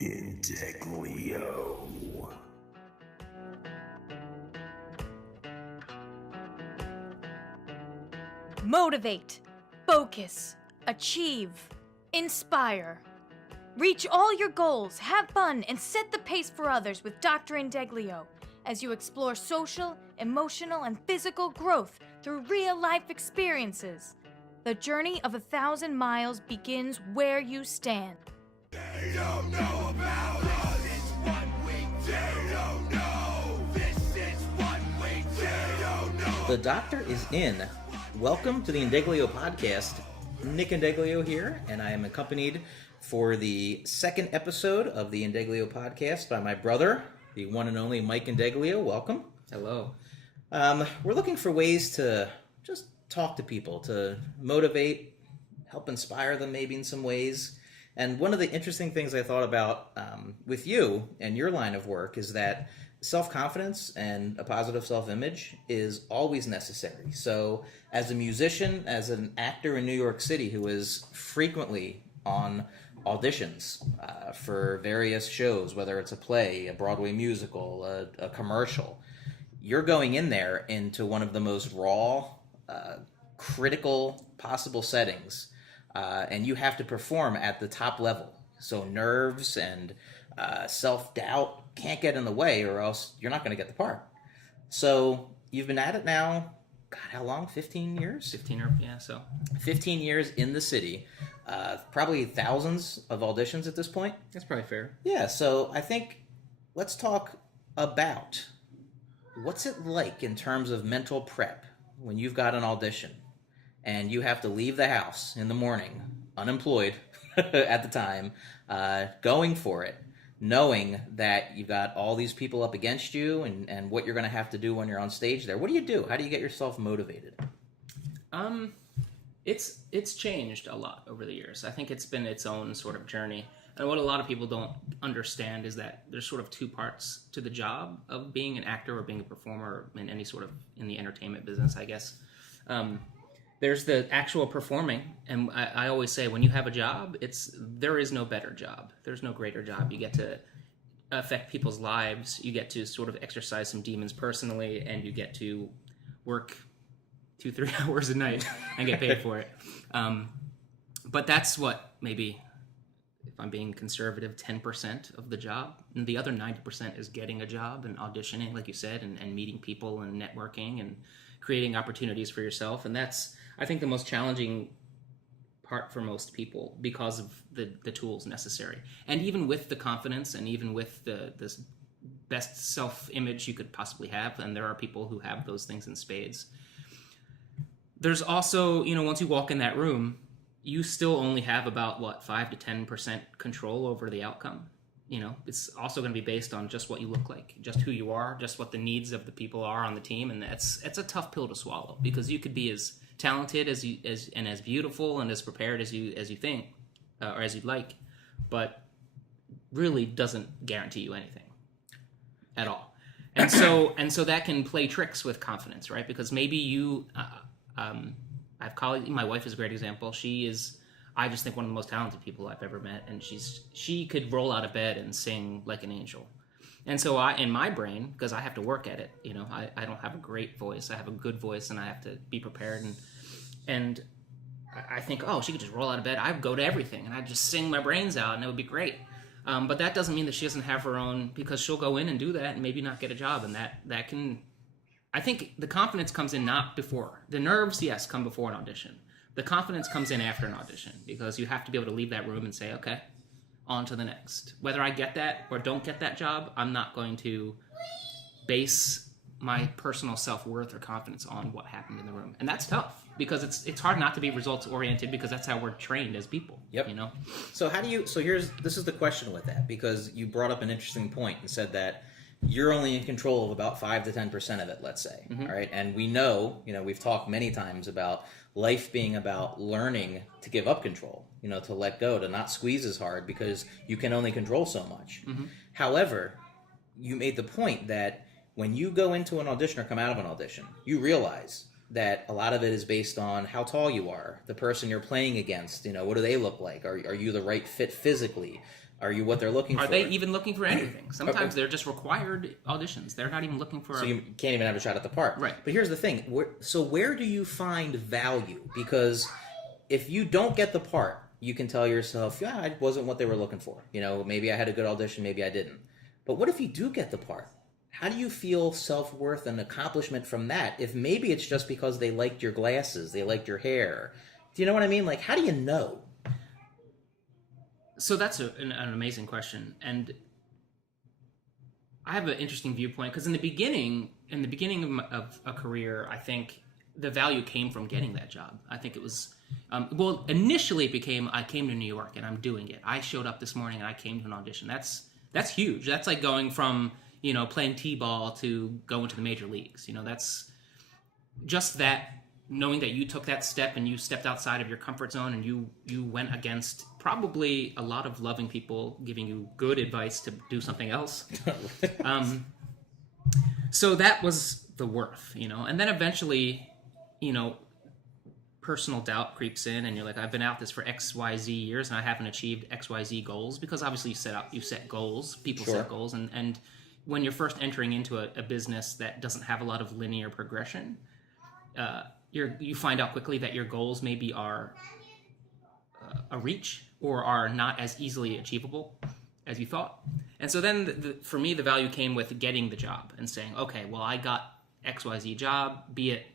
Indeglio. Motivate, focus, achieve, inspire. Reach all your goals, have fun, and set the pace for others with Dr. Indeglio as you explore social, emotional, and physical growth through real-life experiences. The journey of 1,000 miles begins where you stand. They don't know about us. It's 1 week. They don't know. This is 1 week. They don't know. The doctor is in. Welcome to the Indeglio podcast. Nick Indeglio here, and I am accompanied for the second episode of the Indeglio podcast by my brother, the one and only Mike Indeglio. Welcome. Hello. We're looking for ways to just talk to people, to motivate, help inspire them maybe in some ways. And one of the interesting things I thought about with you and your line of work is that self-confidence and a positive self-image is always necessary. So as a musician, as an actor in New York City who is frequently on auditions for various shows, whether it's a play, a Broadway musical, a commercial, you're going in there into one of the most raw, critical possible settings, and you have to perform at the top level. So nerves and self-doubt can't get in the way, or else you're not going to get the part. So you've been at it now, God, how long? 15 years? 15 years in the city. Probably thousands of auditions at this point. That's probably fair. Yeah, so I think let's talk about what's it like in terms of mental prep when you've got an audition and you have to leave the house in the morning, unemployed at the time, going for it, knowing that you've got all these people up against you and what you're going to have to do when you're on stage there. What do you do? How do you get yourself motivated? It's changed a lot over the years. I think it's been its own sort of journey. And what a lot of people don't understand is that there's sort of two parts to the job of being an actor or being a performer in any sort of in the entertainment business, I guess. There's the actual performing, and I always say when you have a job, there is no better job. There's no greater job. You get to affect people's lives. You get to sort of exercise some demons personally, and you get to work 2-3 hours a night and get paid for it. But that's what maybe, if I'm being conservative, 10% of the job. And the other 90% is getting a job and auditioning, like you said, and meeting people and networking and creating opportunities for yourself. And that's, I think, the most challenging part for most people because of the tools necessary. And even with the confidence and even with this best self-image you could possibly have, and there are people who have those things in spades, there's also, once you walk in that room, you still only have about, 5 to 10% control over the outcome. It's also going to be based on just what you look like, just who you are, just what the needs of the people are on the team. And it's a tough pill to swallow because you could be as talented and as beautiful and as prepared as you think, or as you'd like, but really doesn't guarantee you anything at all. And so that can play tricks with confidence, right? Because maybe you, I have colleagues, my wife is a great example. She is, I just think, one of the most talented people I've ever met, and she could roll out of bed and sing like an angel. And so in my brain, because I have to work at it, I don't have a great voice. I have a good voice, and I have to be prepared. And I think, oh, she could just roll out of bed. I'd go to everything, and I'd just sing my brains out, and it would be great. But that doesn't mean that she doesn't have her own, because she'll go in and do that and maybe not get a job, and that can. I think the confidence comes in not before. The nerves, yes, come before an audition. The confidence comes in after an audition because you have to be able to leave that room and say, okay, on to the next. Whether I get that or don't get that job, I'm not going to base my personal self-worth or confidence on what happened in the room. And that's tough because it's hard not to be results-oriented because that's how we're trained as people. Yep. So this is the question with that, because you brought up an interesting point and said that you're only in control of about 5 to 10% of it, let's say. Mm-hmm. All right. And we know, we've talked many times about life being about learning to give up control, to let go, to not squeeze as hard because you can only control so much. Mm-hmm. However, you made the point that when you go into an audition or come out of an audition, you realize that a lot of it is based on how tall you are, the person you're playing against, what do they look like? Are you the right fit physically? Are you what they're looking for? Are they even looking for anything? Sometimes they're just required auditions. They're not even looking for... So you can't even have a shot at the part. Right. But here's the thing. Where do you find value? Because if you don't get the part, you can tell yourself, yeah, I wasn't what they were looking for. You know, maybe I had a good audition, maybe I didn't. But what if you do get the part? How do you feel self-worth and accomplishment from that if maybe it's just because they liked your glasses, they liked your hair? Do you know what I mean? Like, how do you know? So that's an amazing question, and I have an interesting viewpoint because in the beginning of a career, I think the value came from getting that job. I think it was initially it became I came to New York and I'm doing it. I showed up this morning and I came to an audition. That's huge. That's like going from playing t-ball to going to the major leagues. That's just that. Knowing that you took that step and you stepped outside of your comfort zone and you went against probably a lot of loving people giving you good advice to do something else. So that was the worth, and then eventually, personal doubt creeps in and you're like, I've been out this for XYZ years and I haven't achieved XYZ goals, because obviously you set goals, people Sure. set goals. And when you're first entering into a business that doesn't have a lot of linear progression, you find out quickly that your goals maybe are a reach or are not as easily achievable as you thought. And so then for me, the value came with getting the job and saying, okay, well, I got XYZ job, be it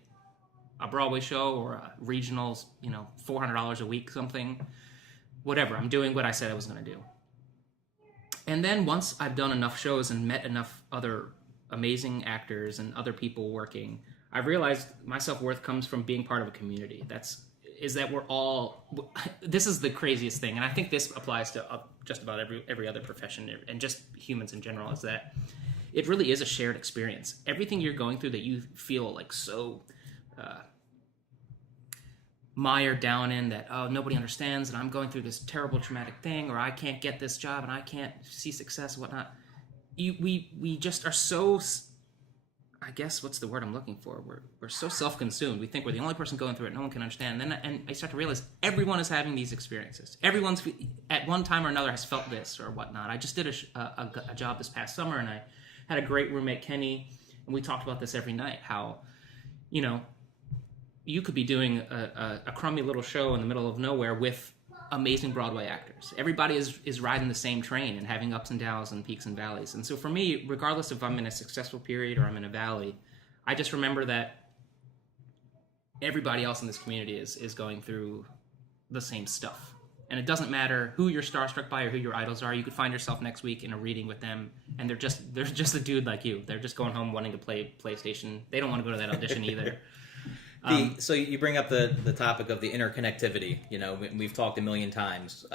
a Broadway show or a regional, $400 a week, something, whatever. I'm doing what I said I was going to do. And then once I've done enough shows and met enough other amazing actors and other people working, I realized my self-worth comes from being part of a community. Is that we're all... This is the craziest thing, and I think this applies to just about every other profession and just humans in general, is that it really is a shared experience. Everything you're going through that you feel like so mired down in, that, oh, nobody understands, and I'm going through this terrible traumatic thing, or I can't get this job, and I can't see success and whatnot. We just are so... I guess what's the word I'm looking for? We're so self-consumed. We think we're the only person going through it. No one can understand. And I start to realize everyone is having these experiences. Everyone's at one time or another has felt this or whatnot. I just did a job this past summer, and I had a great roommate, Kenny, and we talked about this every night. How, you could be doing a crummy little show in the middle of nowhere with amazing Broadway actors. Everybody is riding the same train and having ups and downs and peaks and valleys. And so for me, regardless if I'm in a successful period or I'm in a valley, I just remember that everybody else in this community is going through the same stuff. And it doesn't matter who you're starstruck by or who your idols are. You could find yourself next week in a reading with them, and they're just a dude like you. They're just going home wanting to play PlayStation. They don't want to go to that audition either. So you bring up the topic of the interconnectivity. We've talked a million times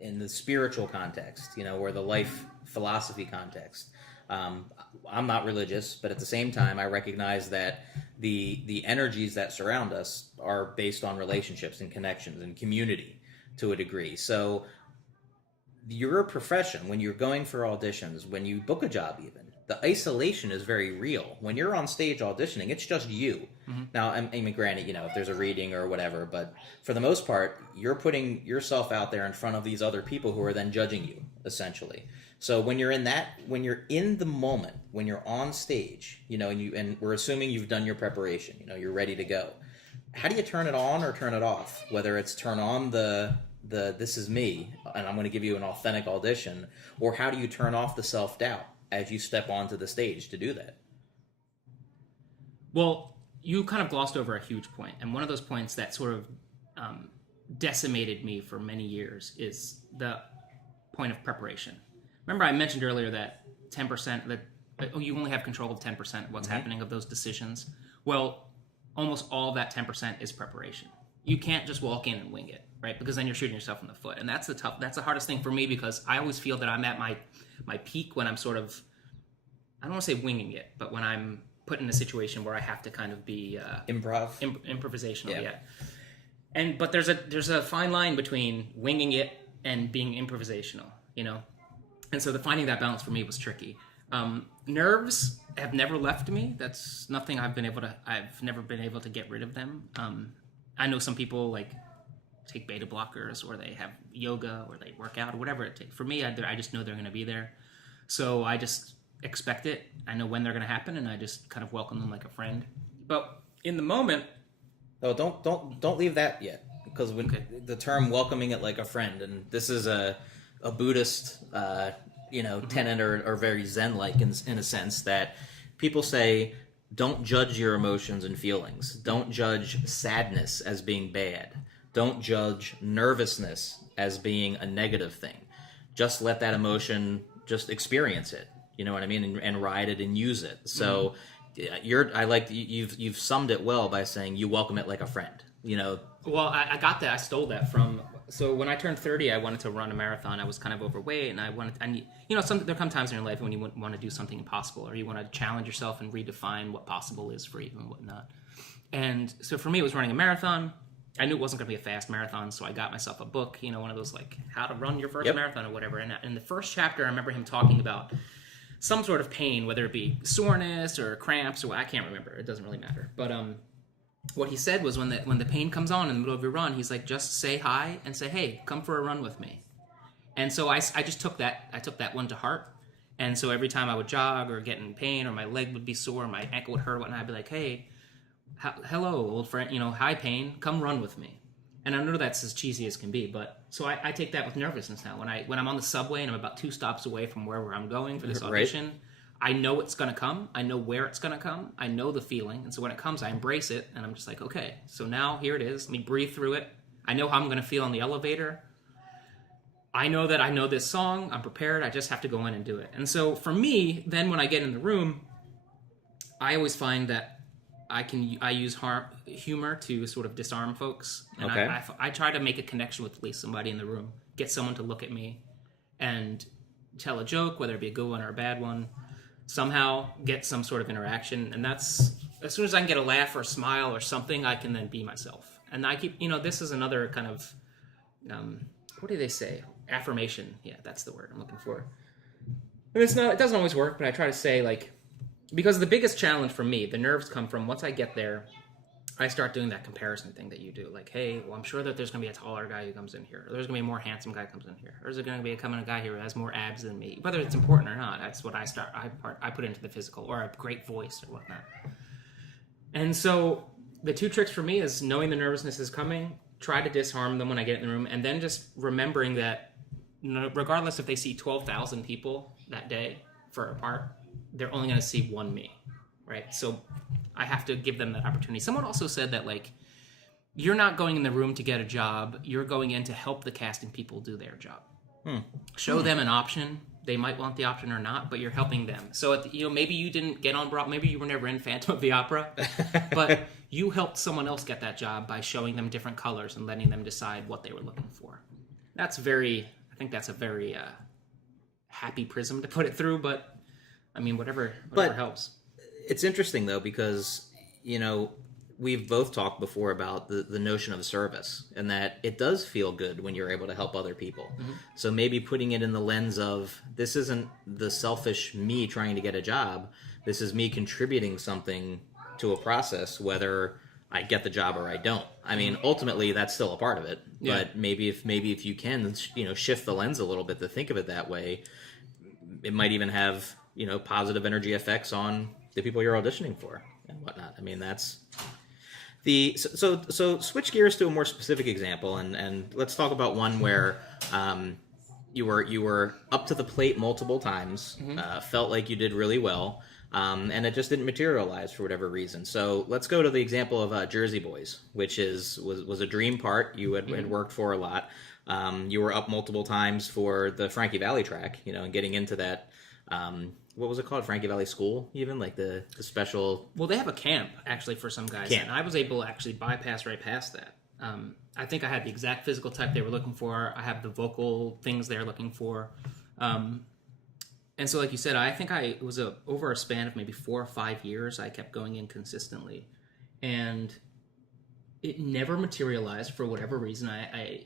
in the spiritual context, or the life philosophy context. I'm not religious, but at the same time, I recognize that the energies that surround us are based on relationships and connections and community to a degree. So your profession, when you're going for auditions, when you book a job even, the isolation is very real. When you're on stage auditioning, it's just you. Mm-hmm. Now, I mean, granted, if there's a reading or whatever, but for the most part, you're putting yourself out there in front of these other people who are then judging you, essentially. So when you're in the moment, when you're on stage, and we're assuming you've done your preparation, you're ready to go. How do you turn it on or turn it off? Whether it's turn on the this is me, and I'm going to give you an authentic audition, or how do you turn off the self-doubt as you step onto the stage to do that? Well, you kind of glossed over a huge point, and one of those points that sort of decimated me for many years is the point of preparation. Remember, I mentioned earlier that 10%, that you only have control of 10% of what's happening of those decisions. Well, almost all of that 10% is preparation. You can't just walk in and wing it, right? Because then you're shooting yourself in the foot, and that's the hardest thing for me, because I always feel that I'm at my peak when I'm sort of, I don't want to say winging it, but when I'm put in a situation where I have to kind of be improvisational, yeah. But there's a fine line between winging it and being improvisational, And so finding that balance for me was tricky. Nerves have never left me. That's nothing I've never been able to get rid of them. I know some people take beta blockers, or they have yoga, or they work out, or whatever it takes. For me, I just know they're going to be there. So I just expect it. I know when they're going to happen, and I just kind of welcome them like a friend. But in the moment... Oh, don't leave that yet. Because when the term welcoming it like a friend, and this is a Buddhist, tenet or very Zen-like in a sense, that people say, don't judge your emotions and feelings. Don't judge sadness as being bad. Don't judge nervousness as being a negative thing. Just let that emotion, just experience it. You know what I mean? And ride it and use it. So you've summed it well by saying you welcome it like a friend. Well, I got that. I stole that from... So when I turned 30, I wanted to run a marathon. I was kind of overweight, and there come times in your life when you want to do something impossible, or you want to challenge yourself and redefine what possible is for you and whatnot. And so for me, it was running a marathon. I knew it wasn't going to be a fast marathon, so I got myself a book, one of those like how to run your first marathon or whatever. And in the first chapter, I remember him talking about some sort of pain, whether it be soreness or cramps, or I can't remember. It doesn't really matter. But what he said was when the pain comes on in the middle of your run, he's like, just say hi and say, hey, come for a run with me. And so I just took that one to heart. And so every time I would jog or get in pain, or my leg would be sore, or my ankle would hurt or whatnot, I'd be like, hey, hello, old friend, hi, pain, come run with me. And I know that's as cheesy as can be, but so I take that with nervousness now. When I'm on the subway and I'm about 2 stops away from wherever I'm going for this audition, right. I know it's going to come. I know where it's going to come. I know the feeling. And so when it comes, I embrace it. And I'm just like, okay, so now here it is. Let me breathe through it. I know how I'm going to feel on the elevator. I know that I know this song. I'm prepared. I just have to go in and do it. And so for me, then when I get in the room, I always find that I use humor to sort of disarm folks. And okay. I try to make a connection with at least somebody in the room. Get someone to look at me and tell a joke, whether it be a good one or a bad one. Somehow get some sort of interaction, and that's as soon as I can get a laugh or a smile or something, I can then be myself. And I keep, this is another kind of, what do they say? Affirmation. Yeah, that's the word I'm looking for. And it doesn't always work, but I try to say because the biggest challenge for me, the nerves come from once I get there, I start doing that comparison thing that you do. Like, hey, well, I'm sure that there's going to be a taller guy who comes in here. Or there's going to be a more handsome guy who comes in here. Or is there going to be a guy here who has more abs than me? Whether it's important or not, that's what I put into the physical. Or a great voice or whatnot. And so the 2 tricks for me is knowing the nervousness is coming, try to disarm them when I get in the room, and then just remembering that regardless if they see 12,000 people that day for a part, they're only going to see one me. Right? So I have to give them that opportunity. Someone also said that, you're not going in the room to get a job. You're going in to help the casting people do their job. Show them an option. They might want the option or not, but you're helping them. So, maybe you didn't get on Broadway. Maybe you were never in Phantom of the Opera. But you helped someone else get that job by showing them different colors and letting them decide what they were looking for. I think that's a very happy prism to put it through, but, whatever helps. It's interesting, though, because, we've both talked before about the notion of service, and that it does feel good when you're able to help other people. Mm-hmm. So maybe putting it in the lens of, this isn't the selfish me trying to get a job. This is me contributing something to a process, whether I get the job or I don't. Ultimately, that's still a part of it. Yeah. But maybe if you can, shift the lens a little bit to think of it that way, it might even have, positive energy effects on the people you're auditioning for and whatnot. That's the so switch gears to a more specific example, and let's talk about one where you were up to the plate multiple times, felt like you did really well, and it just didn't materialize for whatever reason. So let's go to the example of Jersey Boys, which was a dream part you had worked for a lot. You were up multiple times for the Frankie Valli track, and getting into that. What was it called? Frankie Valli School, even? The special... Well, they have a camp, actually, for some guys. And I was able to actually bypass right past that. I think I had the exact physical type they were looking for. I have the vocal things they're looking for. And so, like you said, I think it was over a span of maybe 4 or 5 years, I kept going in consistently. And it never materialized for whatever reason. I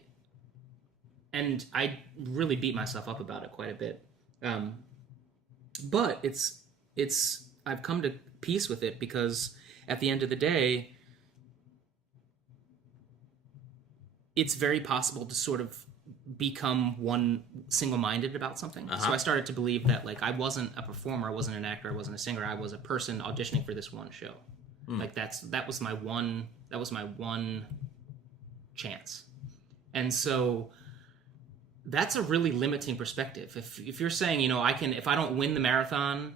really beat myself up about it quite a bit. But I've come to peace with it, because at the end of the day, it's very possible to sort of become one single-minded about something. So I started to believe that like I wasn't a performer, I wasn't an actor, I wasn't a singer, I was a person auditioning for this one show. Like that was my one chance. And so that's a really limiting perspective. If you're saying, you know, if I don't win the marathon,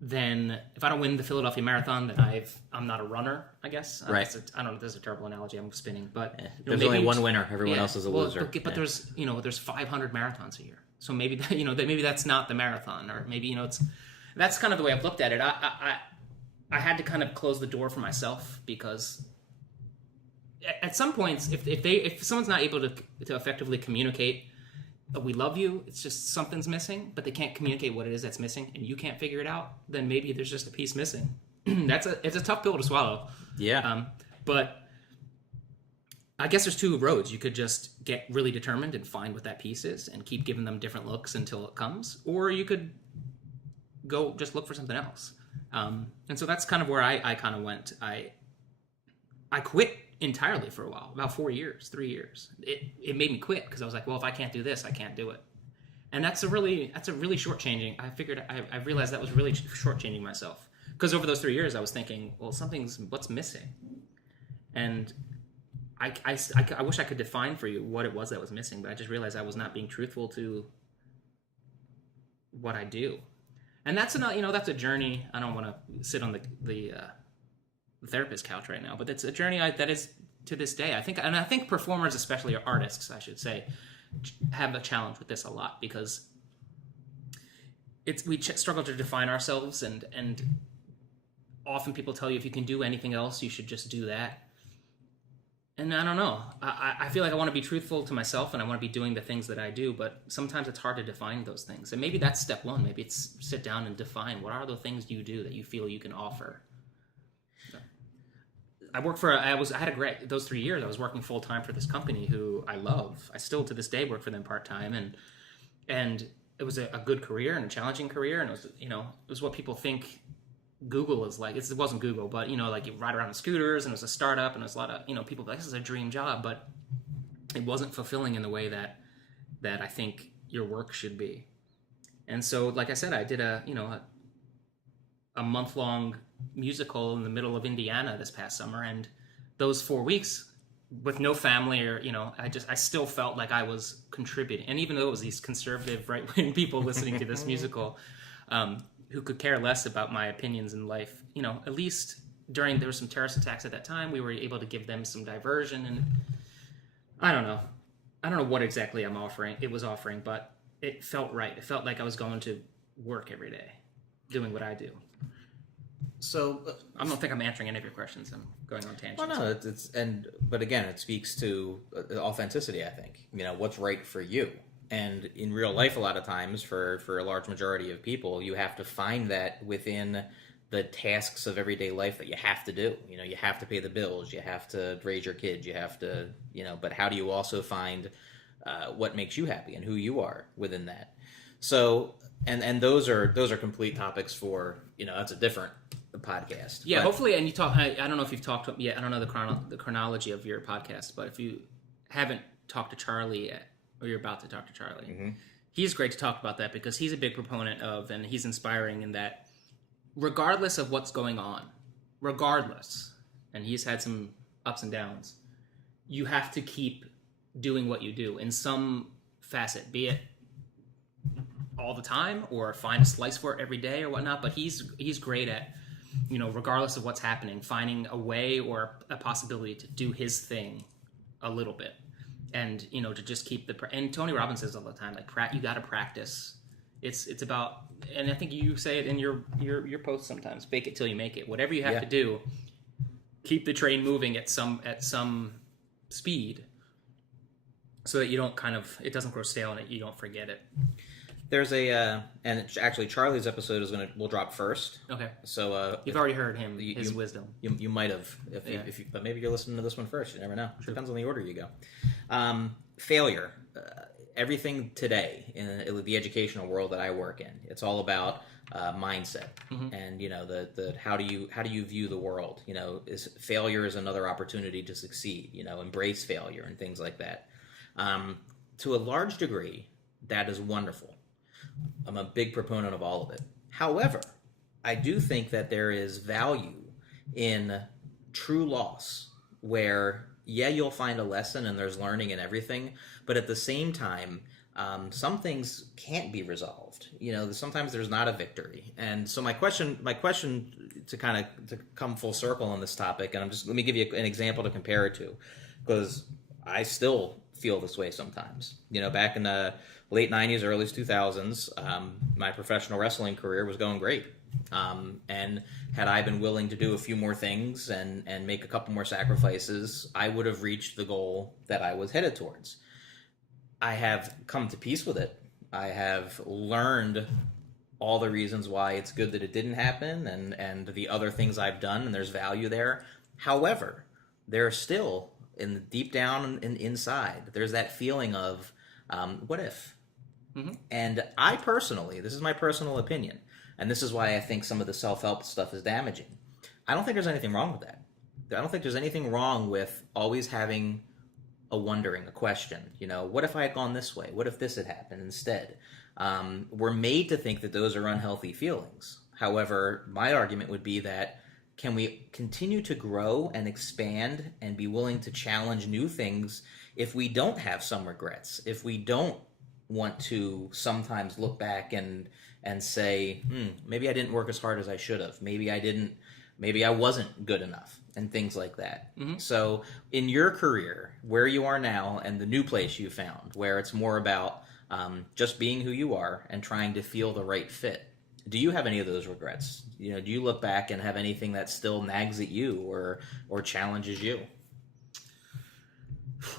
then if I don't win the Philadelphia Marathon, then I'm not a runner, I guess. Right. I don't know. This is a terrible analogy. I'm spinning, but There's only one winner. Everyone else is a loser. But there's 500 marathons a year. So maybe maybe that's not the marathon, or maybe that's kind of the way I've looked at it. I had to kind of close the door for myself, because at some points, if someone's not able to effectively communicate, we love you, it's just something's missing, but they can't communicate what it is that's missing, and you can't figure it out, then maybe there's just a piece missing. It's a tough pill to swallow. Yeah. But I guess there's two roads. You could just get really determined and find what that piece is and keep giving them different looks until it comes, or you could go just look for something else. And so that's kind of where I kind of went. I quit entirely for a while, about 3 years. It made me quit because I was like, well, if I can't do this, I can't do it. And that's a really shortchanging. I realized that was really shortchanging myself, because over those 3 years I was thinking, well, what's missing? And I wish I could define for you what it was that was missing, but I just realized I was not being truthful to what I do. And that's a journey. I don't want to sit on the therapist couch right now, but it's a journey that is to this day. I think performers, especially artists, I should say, have a challenge with this a lot, because we struggle to define ourselves, and often people tell you if you can do anything else, you should just do that. And I don't know. I feel like I want to be truthful to myself, and I want to be doing the things that I do, but sometimes it's hard to define those things. And maybe that's step one. Maybe it's sit down and define what are the things you do that you feel you can offer. Those 3 years I was working full time for this company who I love. I still to this day work for them part time, and it was a good career and a challenging career, and it was what people think Google is like. It wasn't Google, but like you ride around on scooters, and it was a startup, and it was a lot of people like, this is a dream job, but it wasn't fulfilling in the way that I think your work should be. And so, like I said, I did a month-long musical in the middle of Indiana this past summer, and those 4 weeks with no family, or I still felt like I was contributing. And even though it was these conservative right-wing people listening to this musical, who could care less about my opinions in life, at least there were some terrorist attacks at that time, we were able to give them some diversion. And I don't know what exactly it was offering, but it felt right. It felt like I was going to work every day doing what I do. So I don't think I'm answering any of your questions. I'm going on tangents. Well, no, but again, it speaks to authenticity. I think what's right for you, and in real life, a lot of times for a large majority of people, you have to find that within the tasks of everyday life that you have to do. You have to pay the bills, you have to raise your kids, you have to But how do you also find what makes you happy and who you are within that? So and those are complete topics for that's a different podcast. Yeah, hopefully. And you talk. I don't know if you've talked yet. I don't know the chronology of your podcast, but if you haven't talked to Charlie yet, or you're about to talk to Charlie, he's great to talk about that, because he's a big proponent of, and he's inspiring in that, regardless of what's going on, and he's had some ups and downs, you have to keep doing what you do in some facet, be it all the time or find a slice for it every day or whatnot. But he's great at, regardless of what's happening, finding a way or a possibility to do his thing a little bit, and to just keep and Tony Robbins says all the time, like, you got to practice. It's about, and I think you say it in your posts sometimes, fake it till you make it. Whatever you have to do, keep the train moving at some speed, so that you don't it doesn't grow stale and you don't forget it. There's and actually Charlie's episode will drop first. Okay. So you've already heard his wisdom. You might have, but maybe you're listening to this one first. You never know. Depends on the order you go. Failure. everything today in the educational world that I work in, it's all about mindset, and the how do you view the world? Is failure is another opportunity to succeed? Embrace failure and things like that. To a large degree, that is wonderful. I'm a big proponent of all of it. However, I do think that there is value in true loss, where you'll find a lesson and there's learning and everything, but at the same time, some things can't be resolved. Sometimes there's not a victory. And so my question to come full circle on this topic, and let me give you an example to compare it to, because I still feel this way sometimes. Back in the late 90s, early 2000s, my professional wrestling career was going great. And had I been willing to do a few more things and make a couple more sacrifices, I would have reached the goal that I was headed towards. I have come to peace with it. I have learned all the reasons why it's good that it didn't happen, and the other things I've done, and there's value there. However, there's still, deep down and inside, there's that feeling of, what if? And I personally, this is my personal opinion, and this is why I think some of the self-help stuff is damaging. I don't think there's anything wrong with that. I don't think there's anything wrong with always having a wondering, a question. What if I had gone this way? What if this had happened instead? We're made to think that those are unhealthy feelings. However, my argument would be that, can we continue to grow and expand and be willing to challenge new things if we don't have some regrets, if we don't want to sometimes look back and say, maybe I didn't work as hard as I should have. Maybe I wasn't good enough, and things like that. So in your career, where you are now and the new place you found, where it's more about just being who you are and trying to feel the right fit, do you have any of those regrets? Do you look back and have anything that still nags at you or challenges you?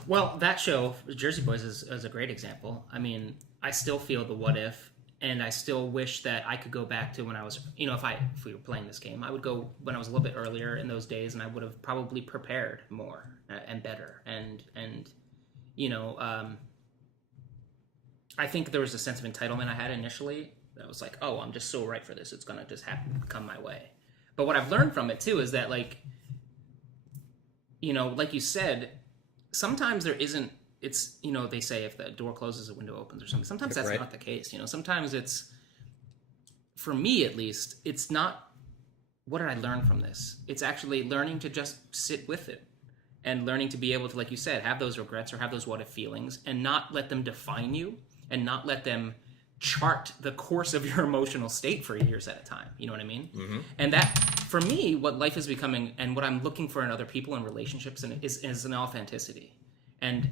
Well, that show, Jersey Boys, is a great example. I mean, I still feel the what if, and I still wish that I could go back to when I was, if we were playing this game, I would go when I was a little bit earlier in those days, and I would have probably prepared more and better. And I think there was a sense of entitlement I had initially that was like, oh, I'm just so right for this. It's going to just come my way. But what I've learned from it, too, is that, like you said, sometimes there isn't, it's, they say if the door closes, the window opens or something. Sometimes that's right. not the case. Sometimes it's, for me at least, it's not, what did I learn from this? It's actually learning to just sit with it and learning to be able to, like you said, have those regrets or have those what if feelings and not let them define you and not let them chart the course of your emotional state for years at a time. You know what I mean? Mm-hmm. And that, for me, what life is becoming and what I'm looking for in other people and relationships is an authenticity. And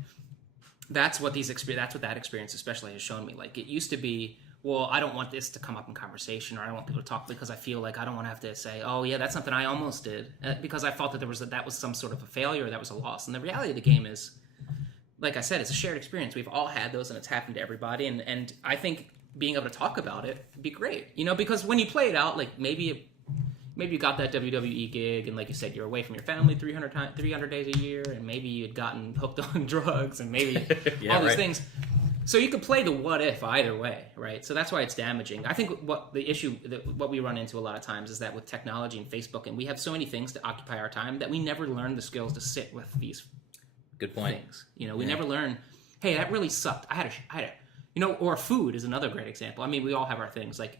that's what that experience especially has shown me. Like, it used to be, well, I don't want this to come up in conversation, or I don't want people to talk because I feel like I don't want to have to say, oh yeah, that's something I almost did, because I felt that that was some sort of a failure, that was a loss. And the reality of the game is, like I said, it's a shared experience. We've all had those, and it's happened to everybody. And I think being able to talk about it would be great, because when you play it out, like maybe you got that WWE gig, and like you said, you're away from your family 300 days a year, and maybe you had gotten hooked on drugs, and maybe all these things. So you could play the what if either way, right? So that's why it's damaging. I think what we run into a lot of times is that with technology and Facebook, and we have so many things to occupy our time that we never learn the skills to sit with these good point things. We never learn, hey, that really sucked. I had a or food is another great example. I mean, we all have our things. Like,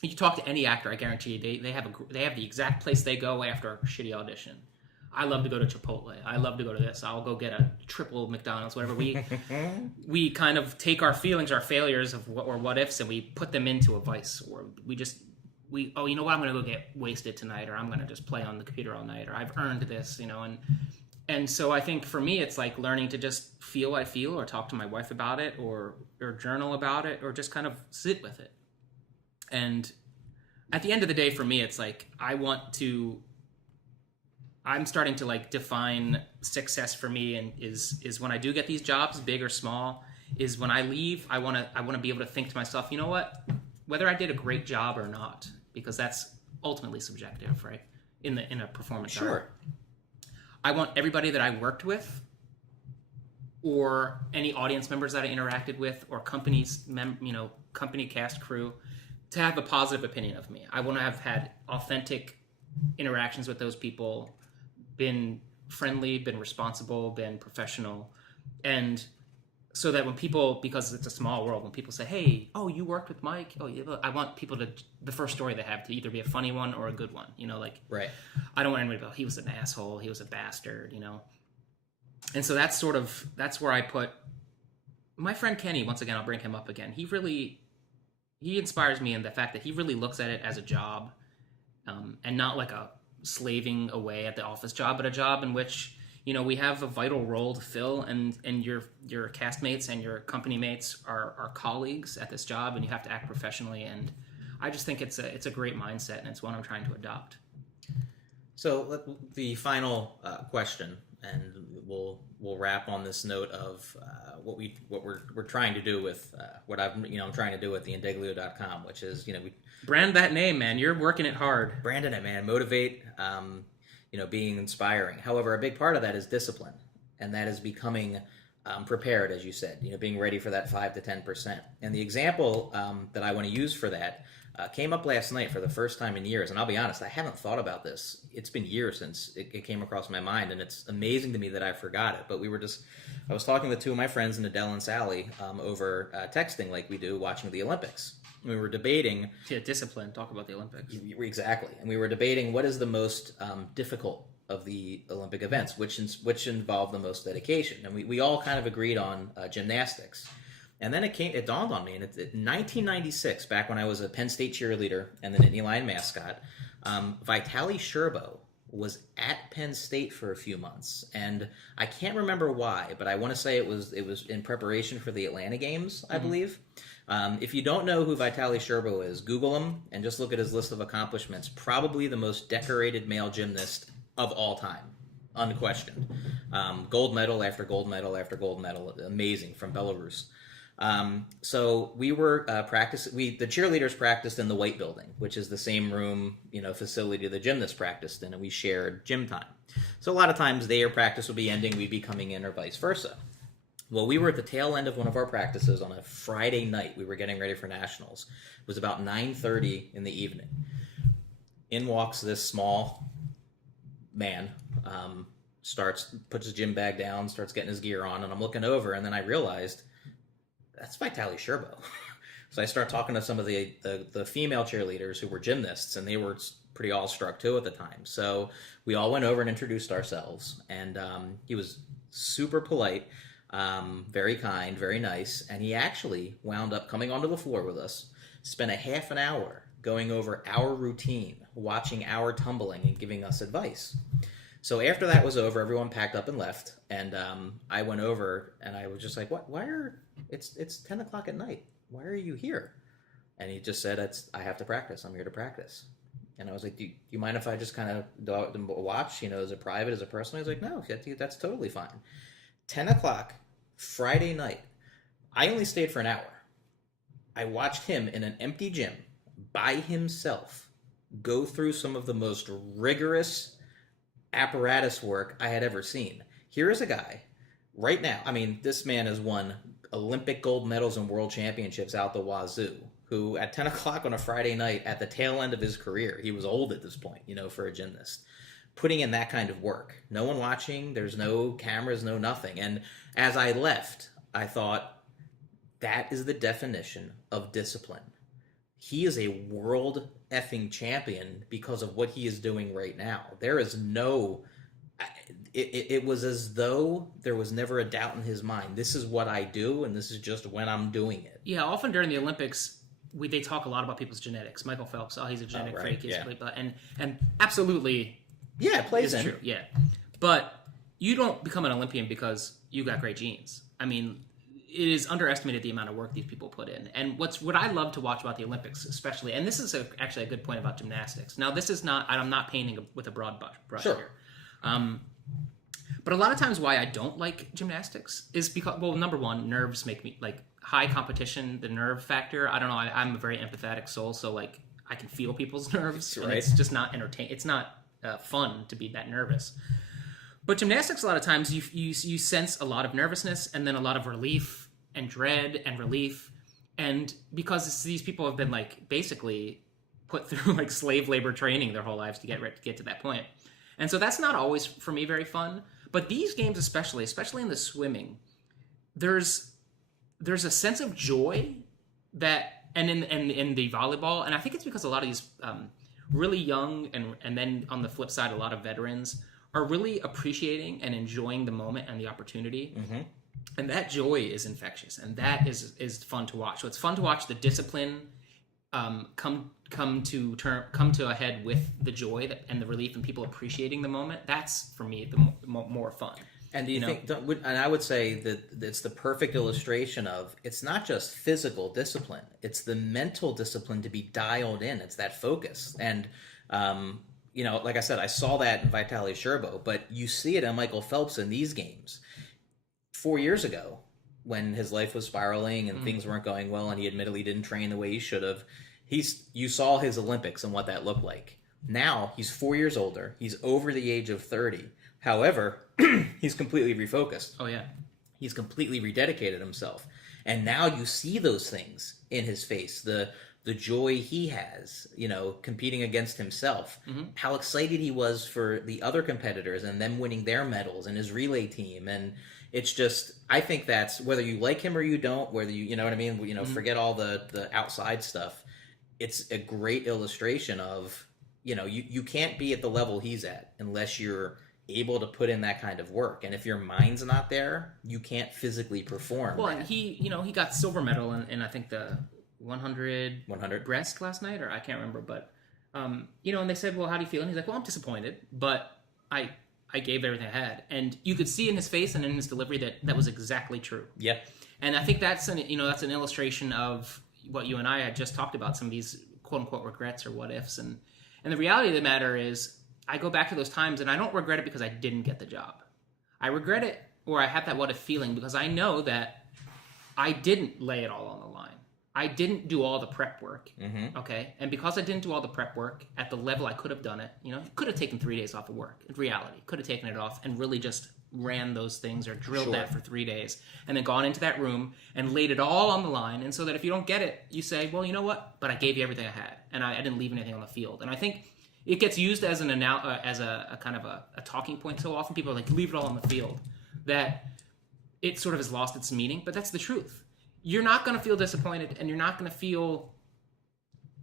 you talk to any actor, I guarantee you, they have the exact place they go after a shitty audition. I love to go to Chipotle. I love to go to this. I'll go get a triple McDonald's, whatever. We kind of take our feelings, our failures or what ifs, and we put them into a vice. Or oh, you know what? I'm going to go get wasted tonight, or I'm going to just play on the computer all night, or I've earned this, And so I think for me, it's like learning to just feel what I feel, or talk to my wife about it, or journal about it, or just kind of sit with it. And at the end of the day, for me, it's like I'm starting to like define success for me, and is when I do get these jobs, big or small, is when I leave, I want to be able to think to myself, you know what, whether I did a great job or not, because that's ultimately subjective, right? In a performance art. I want everybody that I worked with or any audience members that I interacted with, or company cast crew, to have a positive opinion of me. I want to have had authentic interactions with those people, been friendly, been responsible, been professional, and so that when people, because it's a small world, when people say, "Hey, oh, you worked with Mike," I want people to, the first story they have to either be a funny one or a good one. Right. I don't want anybody to go, "He was an asshole, he was a bastard," And so that's where I put my friend Kenny. Once again, I'll bring him up again. He inspires me in the fact that he really looks at it as a job, and not like a slaving away at the office job, but a job in which we have a vital role to fill, and your castmates and your company mates are colleagues at this job, and you have to act professionally. And I just think it's a great mindset, and it's one I'm trying to adopt. So the final question, and we'll wrap on this note of what we're trying to do with what I'm trying to do with the Indeglio.com, which is we brand that name, man. You're working it hard. Branding it, man. Motivate. Being inspiring. However, a big part of that is discipline, and that is becoming prepared, as you said. Being ready for that 5 to 10%. And the example that I want to use for that came up last night for the first time in years. And I'll be honest, I haven't thought about this. It's been years since it came across my mind, and it's amazing to me that I forgot it. But I was talking with two of my friends, Adele and Sally, over texting like we do, watching the Olympics. We were debating... Yeah, discipline. Talk about the Olympics. Exactly. And we were debating what is the most difficult of the Olympic events, which involve the most dedication. And we all kind of agreed on gymnastics. And then it dawned on me, and in 1996, back when I was a Penn State cheerleader and the Nittany Lion mascot, Vitaly Scherbo was at Penn State for a few months. And I can't remember why, but I want to say it was in preparation for the Atlanta Games, I believe. If you don't know who Vitaly Scherbo is, Google him and just look at his list of accomplishments. Probably the most decorated male gymnast of all time, unquestioned. Gold medal after gold medal after gold medal, amazing, from Belarus. So we were practicing. The cheerleaders practiced in the White Building, which is the same room, facility the gymnasts practiced in, and we shared gym time. So a lot of times their practice would be ending, we'd be coming in, or vice versa. Well, we were at the tail end of one of our practices on a Friday night. We were getting ready for nationals. It was about 9:30 in the evening. In walks this small man, puts his gym bag down, starts getting his gear on, and I'm looking over, and then I realized that's Vitaly Scherbo. So I start talking to some of the female cheerleaders who were gymnasts, and they were pretty awestruck too at the time. So we all went over and introduced ourselves, and he was super polite. Very kind, very nice, and he actually wound up coming onto the floor with us, spent a half an hour going over our routine, watching our tumbling, and giving us advice. So after that was over, everyone packed up and left, and I went over, and I was just like, "What? It's 10 o'clock at night. Why are you here?" And he just said, "I have to practice. I'm here to practice." And I was like, do you mind if I just kind of watch? Is it private? Is it personal? He's like, "No, that's totally fine." 10 o'clock, Friday night. I only stayed for an hour. I watched him in an empty gym by himself go through some of the most rigorous apparatus work I had ever seen. Here is a guy right now. I mean, this man has won Olympic gold medals and world championships out the wazoo, who at 10 o'clock on a Friday night at the tail end of his career, he was old at this point, for a gymnast, putting in that kind of work. No one watching, there's no cameras, no nothing. And as I left, I thought, that is the definition of discipline. He is a world effing champion because of what he is doing right now. There is no... It was as though there was never a doubt in his mind. This is what I do, and this is just when I'm doing it. Yeah, often during the Olympics, they talk a lot about people's genetics. Michael Phelps, he's a genetic freak. Yeah. And absolutely... Yeah, it plays in. True, yeah. But you don't become an Olympian because you got great genes. I mean, it is underestimated the amount of work these people put in. And what I love to watch about the Olympics, especially, and this is actually a good point about gymnastics. Now, this is not, I'm not painting with a broad brush Sure. here. But a lot of times why I don't like gymnastics is because, well, number one, nerves make me, high competition, the nerve factor. I don't know, I'm a very empathetic soul, so, I can feel people's nerves. Right. And it's just not entertaining. It's not fun to be that nervous. But gymnastics, a lot of times, you sense a lot of nervousness and then a lot of relief and dread and relief. And because these people have been, like, basically put through, like, slave labor training their whole lives to get to that point. And so that's not always, for me, very fun. But these games especially in the swimming, there's a sense of joy that, and in the volleyball, and I think it's because a lot of these really young and then on the flip side, a lot of veterans are really appreciating and enjoying the moment and the opportunity. Mm-hmm. And that joy is infectious, and that is fun to watch. So it's fun to watch the discipline come to a head with the joy and the relief and people appreciating the moment. That's, for me, the more fun. And do you think? And I would say that it's the perfect illustration of it's not just physical discipline; it's the mental discipline to be dialed in. It's that focus, and like I said, I saw that in Vitaly Scherbo, but you see it in Michael Phelps in these games. 4 years ago, when his life was spiraling and things weren't going well, and he admittedly didn't train the way he should have, you saw his Olympics and what that looked like. Now he's 4 years older. He's over the age of 30. However, he's completely refocused. Oh, yeah. He's completely rededicated himself. And now you see those things in his face. The joy he has, competing against himself. Mm-hmm. How excited he was for the other competitors and them winning their medals and his relay team. And it's just, I think that's, whether you like him or you don't, whether you know what I mean? Forget all the outside stuff. It's a great illustration of, you can't be at the level he's at unless you're able to put in that kind of work, and if your mind's not there, you can't physically perform. Well, and he got silver medal in I think the 100 breast last night, or I can't remember, but and they said, well, how do you feel? And he's like, well, I'm disappointed, but I gave everything I had, and you could see in his face and in his delivery that was exactly true. Yeah, and I think that's an illustration of what you and I had just talked about, some of these quote unquote regrets or what ifs, and the reality of the matter is, I go back to those times, and I don't regret it because I didn't get the job. I regret it, or I have that what if feeling, because I know that I didn't lay it all on the line. I didn't do all the prep work, okay? And because I didn't do all the prep work at the level I could have done it, could have taken 3 days off of work. In reality, could have taken it off and really just ran those things or drilled that for 3 days and then gone into that room and laid it all on the line. And so that if you don't get it, you say, well, you know what? But I gave you everything I had, and I didn't leave anything on the field. And I think it gets used as a kind of a talking point so often. People are like, leave it all on the field, that it sort of has lost its meaning. But that's the truth. You're not going to feel disappointed, and you're not going to feel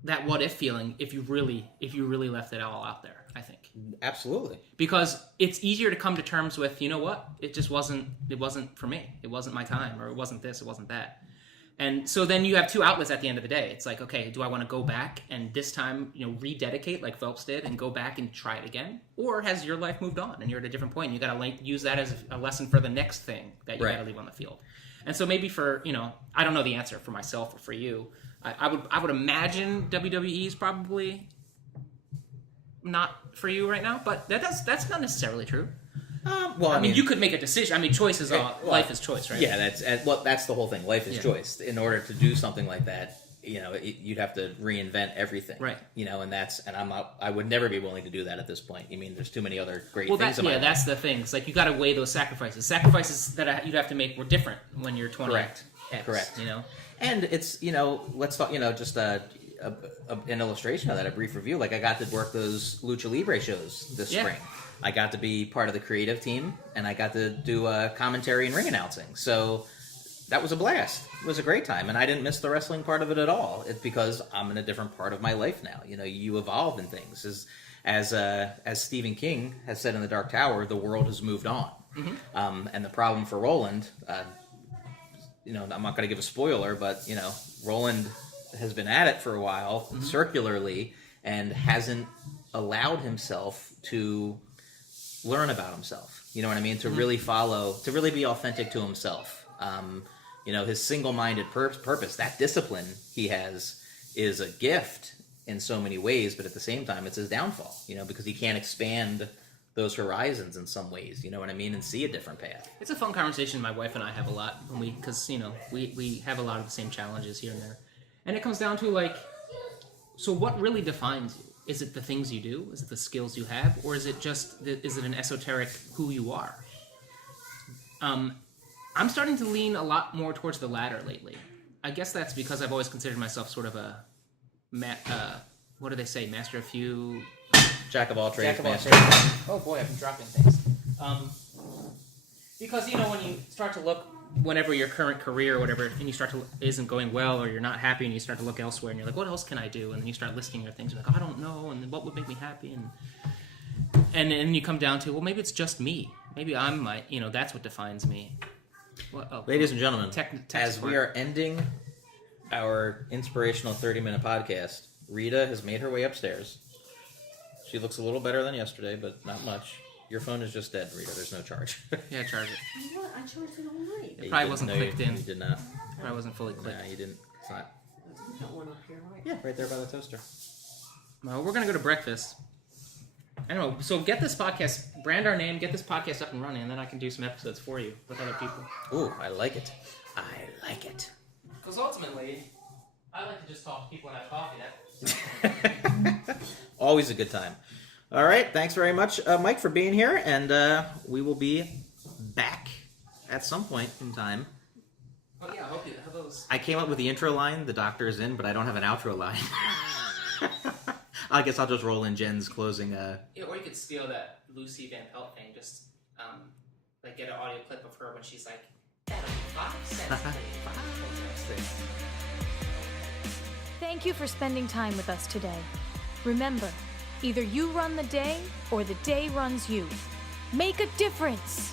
that what if feeling if you really left it all out there, I think. Absolutely. Because it's easier to come to terms with, you know what, it wasn't for me. It wasn't my time, or it wasn't this, it wasn't that. And so then you have two outlets at the end of the day. It's like, okay, do I want to go back and this time, rededicate like Phelps did and go back and try it again? Or has your life moved on and you're at a different point and you got to use that as a lesson for the next thing that you got to leave on the field? And so maybe for, I don't know the answer for myself or for you. I would imagine WWE is probably not for you right now, but that's not necessarily true. Well, I mean, you could make a decision. I mean, choice is life is choice, right? Yeah, that's the whole thing. Life is choice. In order to do something like that, you'd have to reinvent everything, right? And I would never be willing to do that at this point. I mean, there's too many other great things. That's the thing. It's like you got to weigh those sacrifices. Sacrifices that you'd have to make were different when you're 20. Correct. And it's let's talk. Just an illustration of that, a brief review. Like I got to work those Lucha Libre shows this spring. I got to be part of the creative team, and I got to do commentary and ring announcing. So that was a blast. It was a great time, and I didn't miss the wrestling part of it at all. It's because I'm in a different part of my life now. You evolve in things. As Stephen King has said in The Dark Tower, the world has moved on. Mm-hmm. And the problem for Roland, I'm not going to give a spoiler, but Roland has been at it for a while, circularly, and hasn't allowed himself to learn about himself. You know what I mean? To really to really be authentic to himself. His single-minded purpose, that discipline he has, is a gift in so many ways, but at the same time, it's his downfall, because he can't expand those horizons in some ways, you know what I mean, and see a different path. It's a fun conversation my wife and I have a lot, because we have a lot of the same challenges here and there. And it comes down to, so what really defines you? Is it the things you do? Is it the skills you have? Or is it an esoteric who you are? I'm starting to lean a lot more towards the latter lately. I guess that's because I've always considered myself sort of a, what do they say, master of few... Jack of all trades, master. Oh boy, I've been dropping things. Because, when you start to look, whenever your current career or whatever, and you start to, isn't going well, or you're not happy, and you start to look elsewhere, and you're like, what else can I do? And then you start listing your things, you're like, I don't know, and what would make me happy? And then you come down to, well, maybe it's just me. Maybe I'm that's what defines me. Ladies and gentlemen, as support. we are ending our inspirational 30-minute podcast, Rita has made her way upstairs. She looks a little better than yesterday, but not much. Your phone is just dead, Rita. There's no charge. Yeah, charge it. What? I charged it all night. It probably wasn't clicked in. You did not. Probably wasn't fully clicked. No, you didn't. It's not. Got one up here, right? Yeah, right there by the toaster. Well, we're going to go to breakfast. I don't know. So get this podcast, brand our name, get this podcast up and running, and then I can do some episodes for you with other people. Ooh, I like it. I like it. Because ultimately, I like to just talk to people and have coffee. Always a good time. All right, thanks very much, Mike, for being here, and we will be back at some point in time. Oh yeah, I hope you have those. I came up with the intro line, the doctor is in, but I don't have an outro line. I guess I'll just roll in Jen's closing. Yeah, or you could steal that Lucy Van Pelt thing, just get an audio clip of her when she's like, that'll be 5 cents, please. Thank you for spending time with us today. Remember, either you run the day or the day runs you. Make a difference!